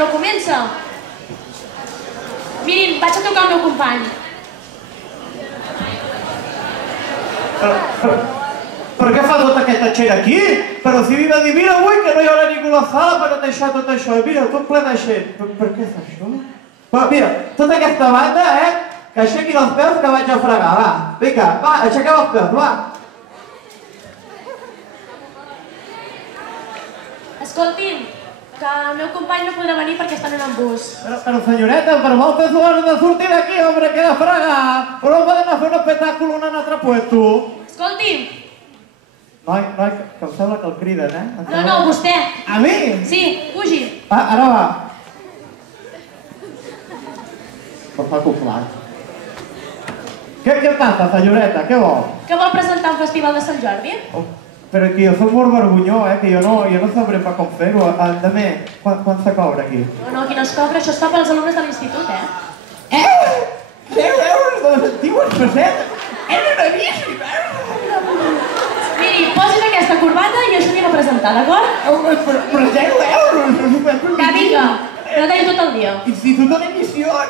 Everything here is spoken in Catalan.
no comença. Mirin, vaig a trucar al meu company. Per què fa tota aquesta xera aquí? Però si viva dir, mira avui que no hi haurà ningú a la sala per no deixar tot això. Mira, tot ple de gent. Per què fa això? Mira, tota aquesta banda, que aixequin els peus que vaig a fregar, va. Vinga, va, aixequeu els peus, va. Escoltin, que el meu company no podrà venir perquè està anant en bus. Però senyoreta, per moltes hores de sortir d'aquí, hombre, que de fregar. Però no poden fer un espectacle en un altre puesto. Escolti'm. Noi, que em sembla que el criden, No, vostè. A mi? Sí, fugi. Ara va. Em fa conflat. Què passa, senyoreta? Què vol? Que vol presentar un festival de Sant Jordi? Però que jo soc molt vergonyó, que jo no sabré pas com fer-ho. També, quan se cobra aquí? No, aquí no es cobra, això es fa pels alumnes de l'institut, 10 euros de les antigues pessetes? Era gravíssim, Miri, posi's aquesta corbata i això anem a presentar, d'acord? Però 0 euros! Va, vinga, no tallo tot el dia. Instituto de Misión!